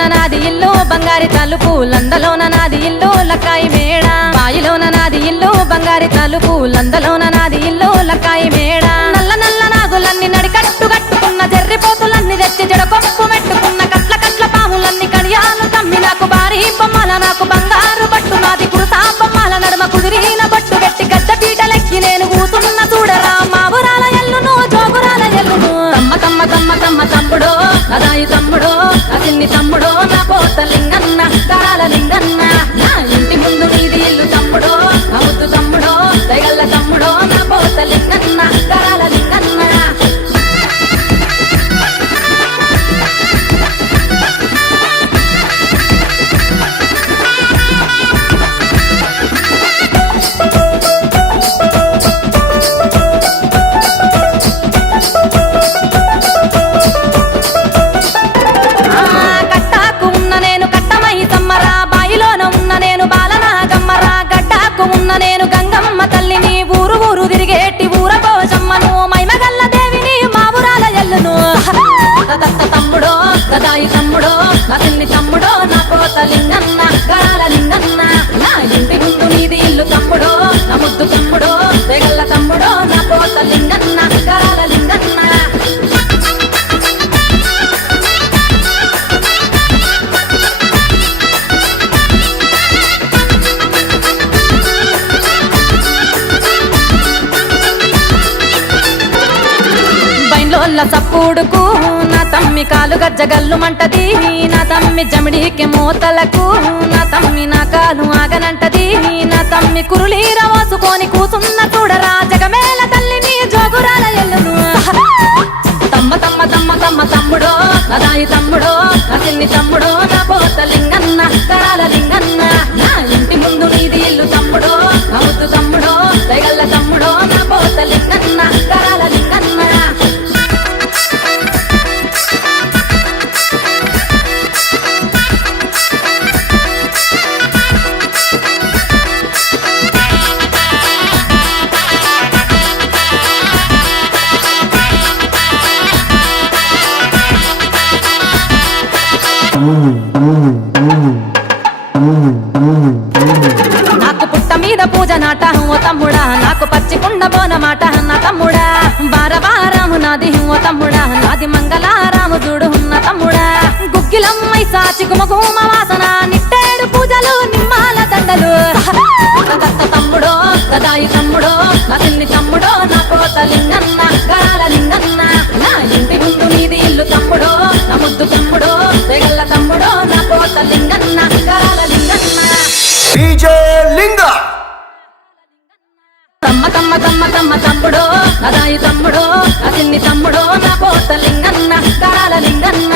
బాయిలోన నాది ఇల్లు బంగారి తలుపు లందలోన నాది ఇల్లు లక్కాయి మేడ బాయిలోన నాది ఇల్లు బంగారి తలుపు లందలోన నాది ఇల్లు లక్కాయి మేడ నల్ల నల్ల నాగులన్నీ నడికట్టు కట్టుకున్న జర్రిపోతులన్నీ తెచ్చి జడకొప్పు మెట్టుకున్న కట్ల కట్ల పాములన్నీ కడియాలు తమ్మి నాకు భారీ బొమ్మల నాకు బంగారు బట్టు నాది కురుసా బొమ్మల నడుమ కుదిరిన బట్టు పెట్టి గడ్డ పీటలెక్కి నేను కూతున్న చూడరా మా ఊరాల ఎల్లును జోగురాల ఎల్లును తమ్మ తమ్మ తమ్మ తమ్మ తమ్ముడో అదాయి తమ్ముడో అసిన్ని తమ్ముడో నా పోత లింగన్న కరాల లింగన్న నా ఇంటి ముందు నీది ఇల్లు తమ్ముడో నా ముద్దు తమ్ముడో దయగల్ల తమ్ముడో నా పోత లింగన్న కరాల లింగన్న నేను గంగమ్మ తల్లిని ఊరు ఊరు తిరిగేటి ఊర పోషమ్మను మైమగల్ల దేవిని మా ఊరాల ఎల్లును తమ్ముడో గదాయి తమ్ముడో అతన్ని తమ్ముడో నా పోత లింగన్న కరాల లింగన్న నా ఇంటి ముందు నీది ఇల్లు తమ్ముడో నా ముద్దు తమ్ముడో తెగల్ల తమ్ముడో నా పోత లింగన్న కరాల లింగన్న సప్పుడుకు నా తమ్మి కాలు గజ్జగల్లు మంటది నా తమ్మి జమిడికి మూతలకు నా తమ్మి నా కాలు ఆగనంటది నా తమ్మి కురులీర మోసుకొని కూసున్న చూడరా జగమేల తల్లిని జోగురాల ఎల్లును తమ్మ తమ్మ తమ్మ తమ్మ తమ్ముడో అదాయి తమ్ముడో అసిన్ని తమ్ముడో నా పోత లింగన్న కరాల లింగన్న నా ఇంటి ముందు నీది ఇల్లు తమ్ముడో నా ముద్దు తమ్ముడో దయగల్ల తమ్ముడో నా పోత లింగన్న కరాల లింగన్న నాకు పుట్ట మీద పూజ నాట ఓ తమ్ముడా నాకు పచ్చికుండ బోనమాట నా తమ్ముడా బారవారాము నాది ఓ తమ్ముడా నాది మంగళారాము చూడు ఉన్న తమ్ముడా గుగ్గిలమ్మై సాచి గుమగుమ వాసన నిట్టేడు పూజలు నిమ్మాల దండలు తమ్ముడో గదాయి తమ్ముడో అతన్ని తమ్ముడో నా పోత లింగన్న కరాల లింగన్న నా ఇంటి ముందు నీది ఇల్లు తమ్ముడో నా ముద్దు తమ్ముడో తెగల్ల తమ్ముడో నా పోత లింగన్న కరాల లింగన్న తమ్మ తమ్మ తమ్మ తమ్మ తమ్ముడో అదాయి తమ్ముడో అసిన్ని తమ్ముడో నా పోత లింగన్న కరాల లింగన్న